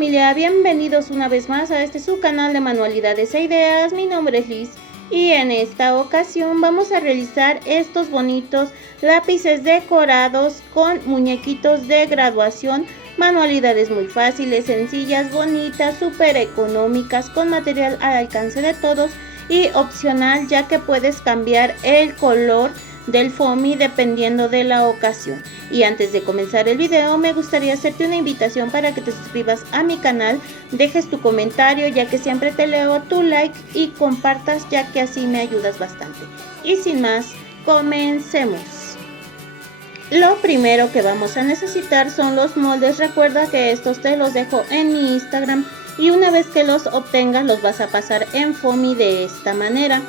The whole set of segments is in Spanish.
familia, bienvenidos una vez más a su canal de manualidades e ideas. Mi nombre es Liz y en esta ocasión vamos a realizar estos bonitos lápices decorados con muñequitos de graduación. Manualidades muy fáciles, sencillas, bonitas, súper económicas, con material al alcance de todos y opcional, ya que puedes cambiar el color del foamy dependiendo de la ocasión. Y antes de comenzar el video, me gustaría hacerte una invitación para que te suscribas a mi canal, dejes tu comentario ya que siempre te leo, tu like y compartas ya que así me ayudas bastante. Y sin más, comencemos. Lo primero que vamos a necesitar son los moldes. Recuerda que estos te los dejo en mi Instagram y una vez que los obtengas los vas a pasar en foamy de esta manera.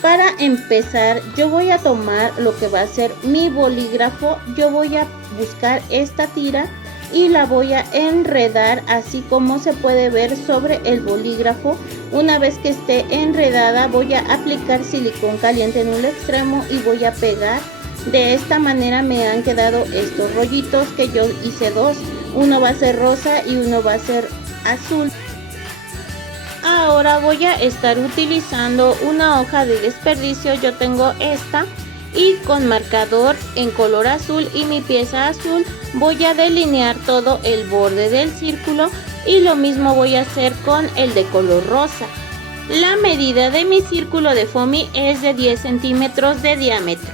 Para empezar, yo voy a tomar lo que va a ser mi bolígrafo. Yo voy a buscar esta tira y la voy a enredar así como se puede ver sobre el bolígrafo. Una vez que esté enredada, voy a aplicar silicón caliente en un extremo y voy a pegar. De esta manera me han quedado estos rollitos que yo hice dos. Uno va a ser rosa y uno va a ser azul. Ahora voy a estar utilizando una hoja de desperdicio. Yo tengo esta y con marcador en color azul y mi pieza azul voy a delinear todo el borde del círculo y lo mismo voy a hacer con el de color rosa. La medida de mi círculo de foamy es de 10 centímetros de diámetro.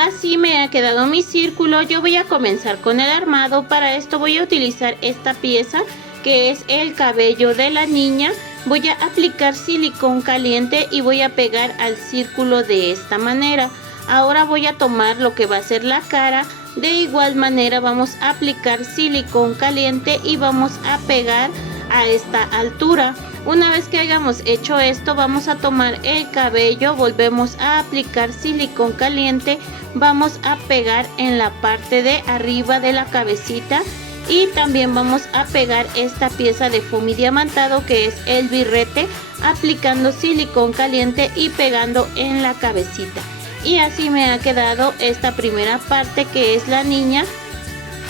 Así me ha quedado mi círculo. Yo voy a comenzar con el armado. Para esto voy a utilizar esta pieza que es el cabello de la niña. Voy a aplicar silicón caliente y voy a pegar al círculo de esta manera. Ahora voy a tomar lo que va a ser la cara. De igual manera vamos a aplicar silicón caliente y vamos a pegar a esta altura. Una vez que hayamos hecho esto, vamos a tomar el cabello, volvemos a aplicar silicón caliente, vamos a pegar en la parte de arriba de la cabecita y también vamos a pegar esta pieza de foamy diamantado que es el birrete, aplicando silicón caliente y pegando en la cabecita. Y así me ha quedado esta primera parte que es la niña.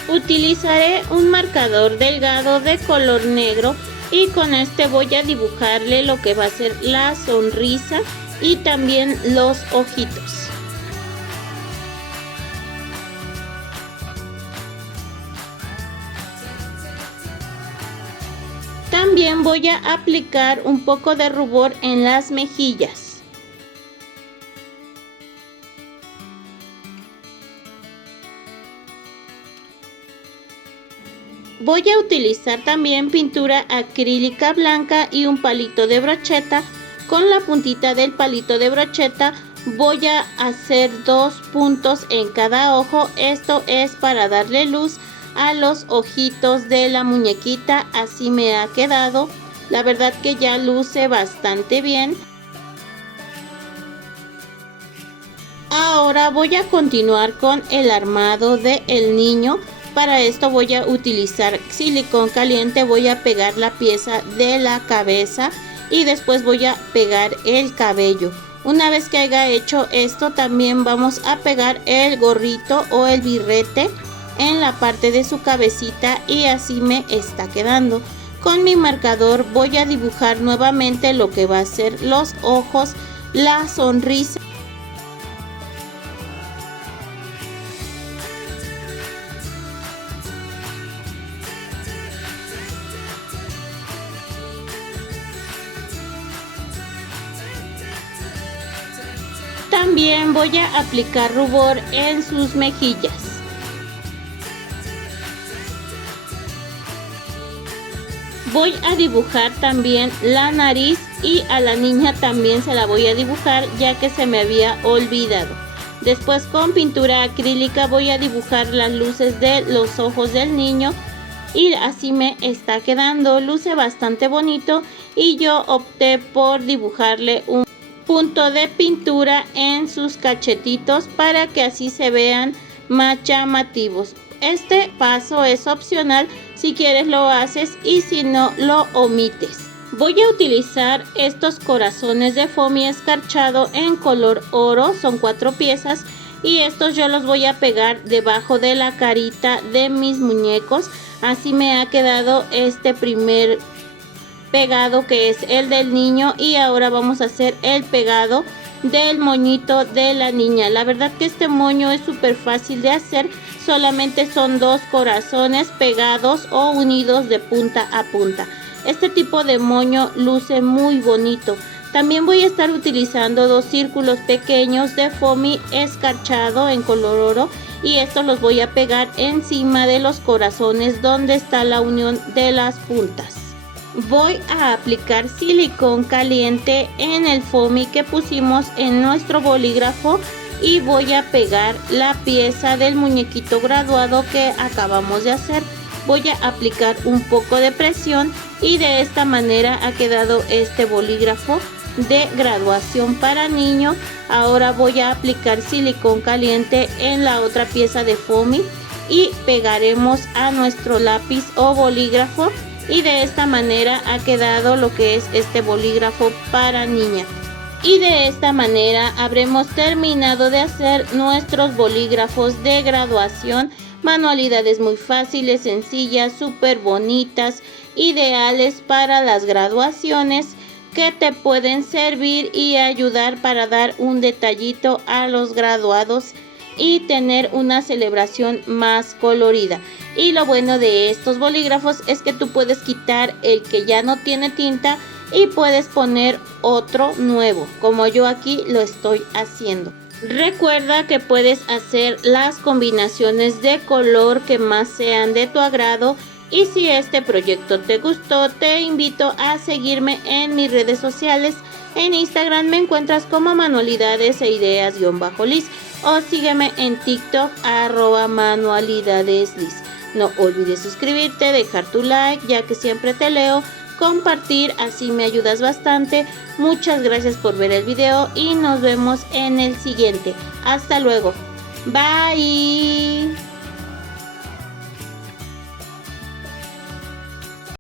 Utilizaré un marcador delgado de color negro y con este voy a dibujarle lo que va a ser la sonrisa y también los ojitos. También voy a aplicar un poco de rubor en las mejillas. Voy a utilizar también pintura acrílica blanca y un palito de brocheta. Con la puntita del palito de brocheta voy a hacer 2 puntos en cada ojo. Esto es para darle luz a los ojitos de la muñequita. Así me ha quedado. La verdad que ya luce bastante bien. Ahora voy a continuar con el armado del niño. Para esto voy a utilizar silicón caliente, voy a pegar la pieza de la cabeza y después voy a pegar el cabello. Una vez que haya hecho esto, también vamos a pegar el gorrito o el birrete en la parte de su cabecita y así me está quedando. Con mi marcador voy a dibujar nuevamente lo que va a ser los ojos, la sonrisa. También voy a aplicar rubor en sus mejillas. Voy a dibujar también la nariz y a la niña también se la voy a dibujar ya que se me había olvidado. Después con pintura acrílica voy a dibujar las luces de los ojos del niño y así me está quedando. Luce bastante bonito y yo opté por dibujarle un punto de pintura en sus cachetitos para que así se vean más llamativos. Este paso es opcional, si quieres lo haces y si no lo omites. Voy a utilizar estos corazones de foamy escarchado en color oro, son 4 piezas y estos yo los voy a pegar debajo de la carita de mis muñecos. Así me ha quedado este primer pegado, que es el del niño, y ahora vamos a hacer el pegado del moñito de la niña. La verdad que este moño es súper fácil de hacer, solamente son 2 corazones pegados o unidos de punta a punta. Este tipo de moño luce muy bonito. También voy a estar utilizando 2 círculos pequeños de foamy escarchado en color oro y estos los voy a pegar encima de los corazones donde está la unión de las puntas. Voy a aplicar silicón caliente en el foamy que pusimos en nuestro bolígrafo y voy a pegar la pieza del muñequito graduado que acabamos de hacer. Voy a aplicar un poco de presión y de esta manera ha quedado este bolígrafo de graduación para niño. Ahora voy a aplicar silicón caliente en la otra pieza de foamy y pegaremos a nuestro lápiz o bolígrafo y de esta manera ha quedado lo que es este bolígrafo para niña. Y de esta manera habremos terminado de hacer nuestros bolígrafos de graduación. Manualidades muy fáciles, sencillas, súper bonitas, ideales para las graduaciones, que te pueden servir y ayudar para dar un detallito a los graduados y tener una celebración más colorida. Y lo bueno de estos bolígrafos es que tú puedes quitar el que ya no tiene tinta y puedes poner otro nuevo, como yo aquí lo estoy haciendo. Recuerda que puedes hacer las combinaciones de color que más sean de tu agrado. Y si este proyecto te gustó, te invito a seguirme en mis redes sociales. En Instagram me encuentras como manualidades e ideas_Liz o sígueme en TikTok @manualidadesliz. No olvides suscribirte, dejar tu like ya que siempre te leo, compartir, así me ayudas bastante. Muchas gracias por ver el video y nos vemos en el siguiente. Hasta luego. Bye.